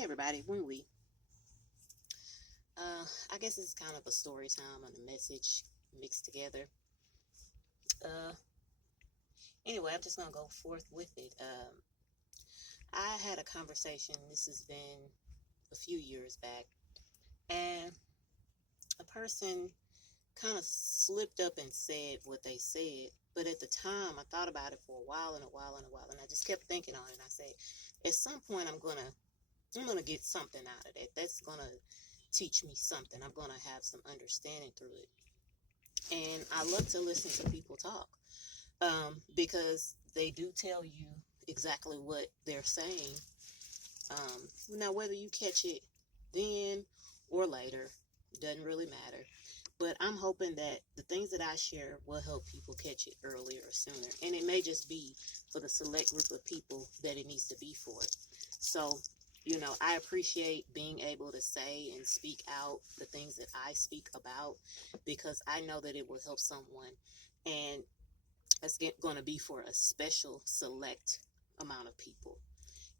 Hey everybody, when we I guess it's kind of a story time and a message mixed together. Uh anyway, I'm just gonna go forth with it. I had a conversation, this has been a few years back, and a person kind of slipped up and said what they said. But at the time I thought about it for a while and a while and a while, and I just kept thinking on it, and I said, at some point I'm gonna get something out of that. That's gonna teach me something. I'm gonna have some understanding through it. And I love to listen to people talk, because they do tell you exactly what they're saying. Now, whether you catch it then or later, doesn't really matter. But I'm hoping that the things that I share will help people catch it earlier or sooner. And it may just be for the select group of people that it needs to be for. So, I appreciate being able to say and speak out the things that I speak about, because I know that it will help someone. And it's going to be for a special select amount of people.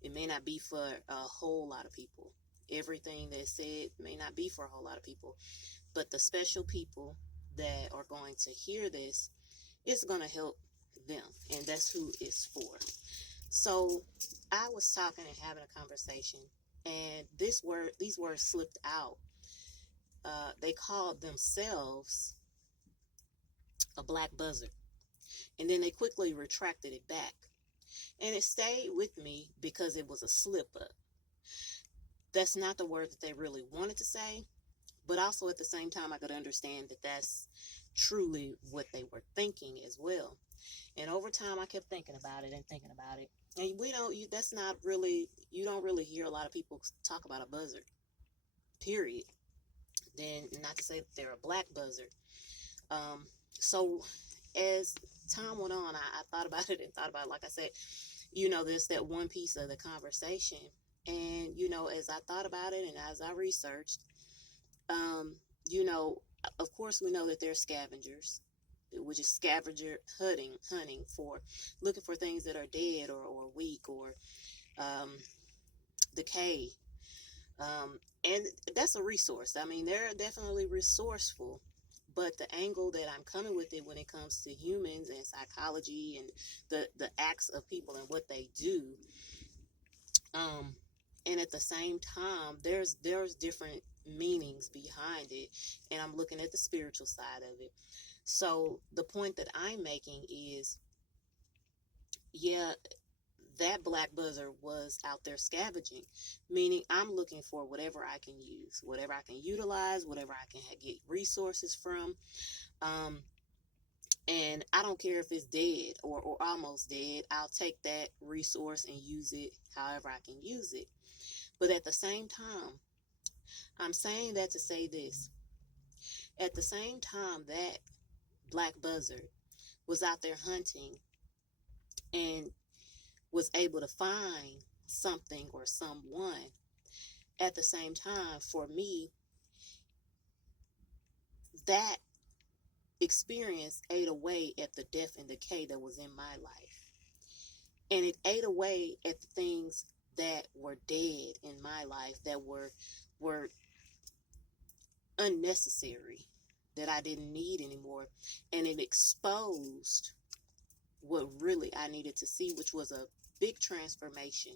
It may not be for a whole lot of people. Everything that's said may not be for a whole lot of people, but the special people that are going to hear this, is going to help them, and that's who it's for. So I was talking and having a conversation, and these words slipped out. They called themselves a black buzzard, and then they quickly retracted it back. And it stayed with me because it was a slip up. That's not the word that they really wanted to say, but also at the same time, I could understand that that's truly what they were thinking as well. And over time, I kept thinking about it and thinking about it. And that's not really, you don't really hear a lot of people talk about a buzzard, period. Then, not to say that they're a black buzzard. So, as time went on, I thought about it and thought about it. Like I said, there's that one piece of the conversation. And, as I thought about it and as I researched, um, you know, of course, we know that they're scavengers, which is scavenger hunting for looking for things that are dead or weak or um, decay. And that's a resource. I mean, they're definitely resourceful. But the angle that I'm coming with it when it comes to humans and psychology and the acts of people and what they do, um, and at the same time, there's different meanings behind it, and I'm looking at the spiritual side of it. So the point that I'm making is, yeah, that black buzzer was out there scavenging, meaning I'm looking for whatever I can use, whatever I can utilize, whatever I can get resources from. Um, and I don't care if it's dead or almost dead. I'll take that resource and use it however I can use it. But at the same time, I'm saying that to say this. At the same time that black buzzard was out there hunting and was able to find something or someone, at the same time, for me, that experience ate away at the death and decay that was in my life. And it ate away at the things that were dead in my life, that were unnecessary, that I didn't need anymore. And it exposed what really I needed to see, which was a big transformation.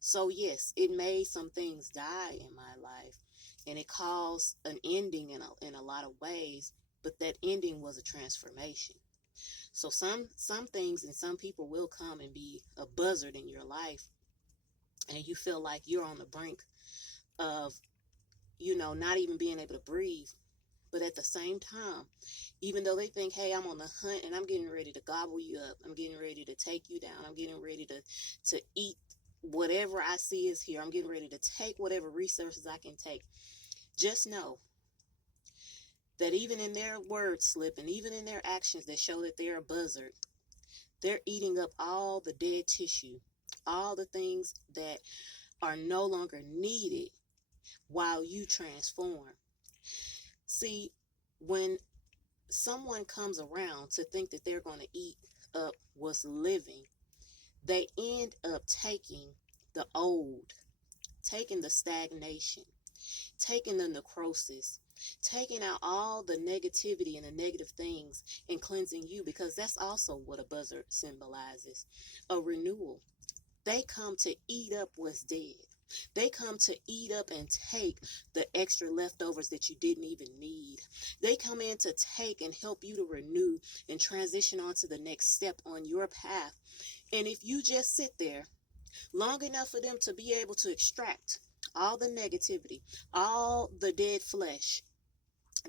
So yes, it made some things die in my life, and it caused an ending in a lot of ways, but that ending was a transformation. So some things and some people will come and be a buzzard in your life, and you feel like you're on the brink of, not even being able to breathe. But at the same time, even though they think, hey, I'm on the hunt and I'm getting ready to gobble you up, I'm getting ready to take you down, I'm getting ready to eat whatever I see is here, I'm getting ready to take whatever resources I can take, just know that even in their word slip and even in their actions that show that they're a buzzard, they're eating up all the dead tissue, all the things that are no longer needed while you transform. See, when someone comes around to think that they're going to eat up what's living, they end up taking the old taking the stagnation, taking the necrosis, taking out all the negativity and the negative things and cleansing you, because that's also what a buzzard symbolizes, a renewal. They come to eat up what's dead. They come to eat up and take the extra leftovers that you didn't even need. They come in to take and help you to renew and transition on to the next step on your path. And if you just sit there long enough for them to be able to extract all the negativity, all the dead flesh,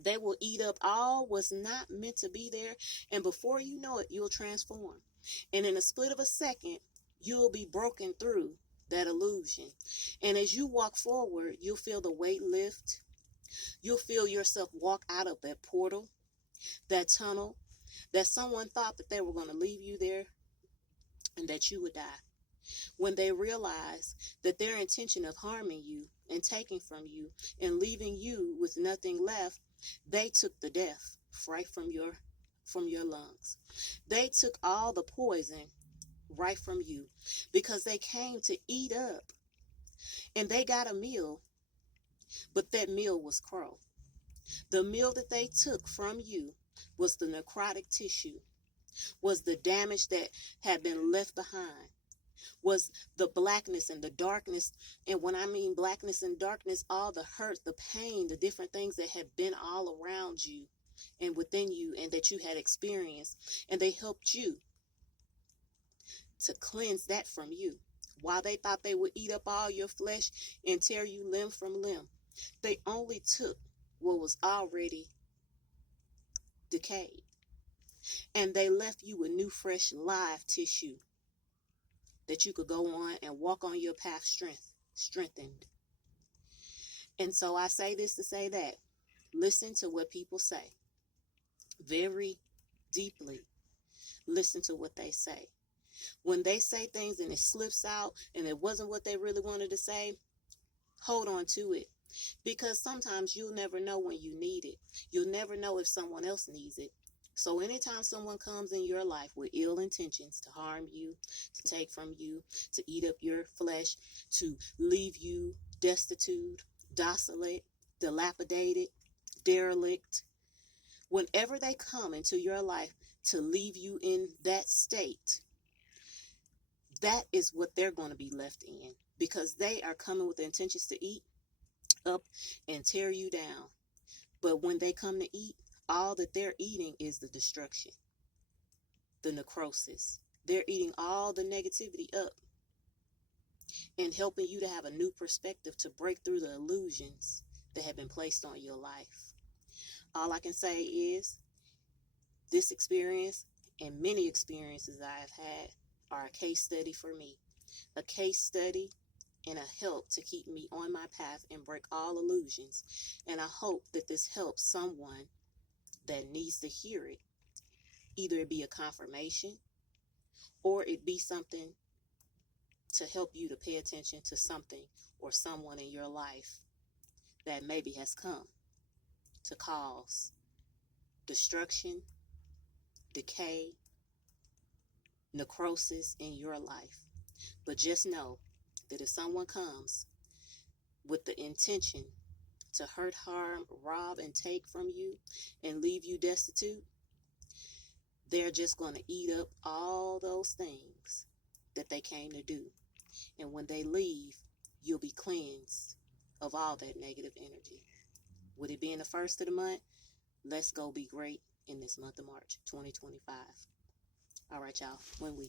they will eat up all what's not meant to be there. And before you know it, you'll transform. And in a split of a second, you'll be broken through that illusion. And as you walk forward, you'll feel the weight lift. You'll feel yourself walk out of that portal, that tunnel, that someone thought that they were going to leave you there and that you would die. When they realize that their intention of harming you and taking from you and leaving you with nothing left, they took the death right from your lungs. They took all the poison right from you, because they came to eat up, and they got a meal, but that meal was crow. The meal that they took from you was the necrotic tissue, was the damage that had been left behind, was the blackness and the darkness. And when I mean blackness and darkness, all the hurt, the pain, the different things that had been all around you and within you and that you had experienced, and they helped you to cleanse that from you. While they thought they would eat up all your flesh and tear you limb from limb, they only took what was already decayed, and they left you with new, fresh, live tissue that you could go on and walk on your path strengthened. And so I say this to say that, listen to what people say very deeply. Listen to what they say. When they say things and it slips out and it wasn't what they really wanted to say, hold on to it, because sometimes you'll never know when you need it. You'll never know if someone else needs it. So anytime someone comes in your life with ill intentions to harm you, to take from you, to eat up your flesh, to leave you destitute, desolate, dilapidated, derelict, whenever they come into your life to leave you in that state, that is what they're going to be left in, because they are coming with the intentions to eat up and tear you down. But when they come to eat, all that they're eating is the destruction, the necrosis. They're eating all the negativity up and helping you to have a new perspective to break through the illusions that have been placed on your life. All I can say is this experience and many experiences I have had are a case study for me, a case study and a help to keep me on my path and break all illusions. And I hope that this helps someone that needs to hear it. Either it be a confirmation or it be something to help you to pay attention to something or someone in your life that maybe has come to cause destruction, decay, necrosis in your life. But just know that if someone comes with the intention to hurt, harm, rob, and take from you and leave you destitute, they're just going to eat up all those things that they came to do. And when they leave, you'll be cleansed of all that negative energy. With it being the first of the month, let's go be great in this month of March 2025. All right, y'all. When we